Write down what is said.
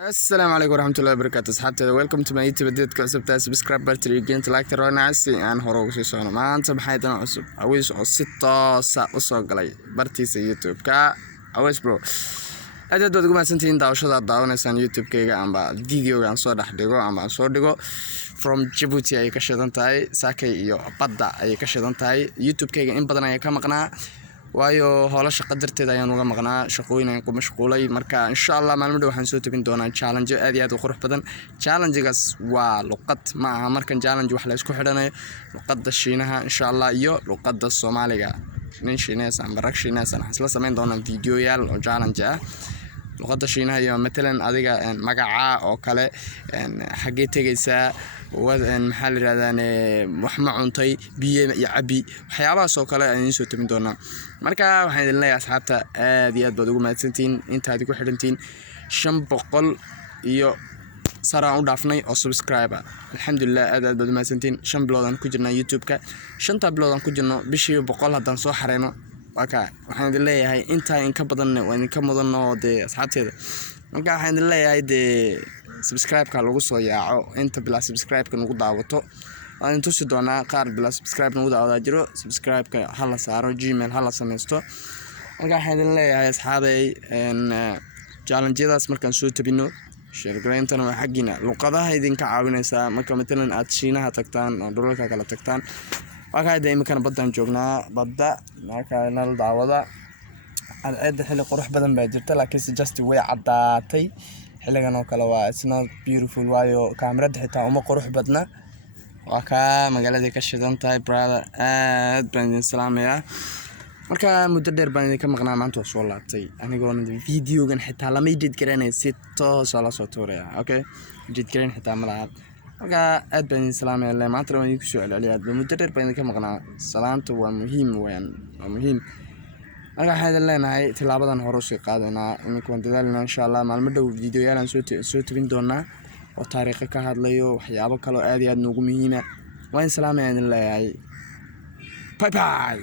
السلام عليكم ورحمة الله وبركاته أصحابتي welcome to my YouTube video كعصبتها subscribe bartay again to like ترى نعسي أنا هروق شيء صار ما أنت بحياتنا عصب أويش ستة ساعة أصلا قلي bartay يوتيوب كا أويش برو أجد تقول سنتين داوشة داون سان يوتيوب كي عم فيديو عن صور دحدقو عم صور دقو from Djibouti أي كشدان تاي ساكي يو بدا أي كشدان تاي يوتيوب كي إن بدنا يكمل قناة waayo hoolasha qadarteeda ayaan uga maqnaa shaqooyin aan ku mashquulay marka insha Allah maalmo dhow waxaan soo tabin doonaa challenge aad iyo aad u qurux badan challenge-gaas waa luqad ma aha markan challenge wax la isku xidhanayo luqadda Shiinaha insha Allah iyo luqadda Soomaaliga nin Shiinees aan barag Shiinees aan isla sameyn doonaa videoyaal oo challenge ah luqadda Shiinaha iyo matalan adiga magaca oo kale xagee tagaysaa maxaa la yiraahdaa wax ma cuntay biyo iyo cabi waxyaabahaas oo kale aan soo tabin doonaa marka waxaan idin leeyahay asxaabta aad iyo aad baad ugu mahadsantiin intaad ku xidhantiin 500 iyo saraan u dhaafnay oo subscriber alxamdulillah aad baad u mahadsantiin 5 bilood aan ku jirnaa YouTube-ka 5 bilood aan ku jirno bishii 100 haddaan soo xareeno waxaan idin leeyahay intaa in ka badan waa in ka mudan oo asxaabteeda marka waxaan idin leeyahay subscribe-ka lagu soo yaaco inta bila subscribe-ka nagu daawato aan tusi doonaa qaar bila subscribe nagu daawada jiro subscribe-ka hala saaro Gmail hala sameysto marka waxaan idin leeyahay asxaabay challenge-yadaas markaan soo tabino share gareentana waa xaqina luqadaha idinka caawinaysa marka matalan aad Shiinaha tagtaan oo dhulalka kala tagtaan waxaa imikana badan joognaa badda marka nal daawada aad xilli qurux badan baa jirta laakiin just way cadaatay xilligan oo kale waa it's not beautiful waayo kaamirada xitaa uma qurux badna waa ka magaalada ka shidan tahay brother aad baan idin salaamayaa marka muddo dheer baan idin ka maqnaa maanta soo laabtay anigoo videogan xitaa lama edit garanay si toos ah la soo tuuraya okay edit garan xitaa ma laha marka aad baan idin salaamayaa maanta waan idin ku soo celceliyaa muddo dheer baan idin ka maqnaa salaanta waa muhiim weeyaan waa muhiim marka waxaan leenahay tilaabadan hore soo qaadanaa iminka waan dadaalnaa insha Allah maalmo dhow videoyaal aan soo tabin doonaa oo taariikh ka hadlayo waxyaabo kale oo aad iyo aad noogu muhiim ah waan salaamayaa idin leeyahay bye bye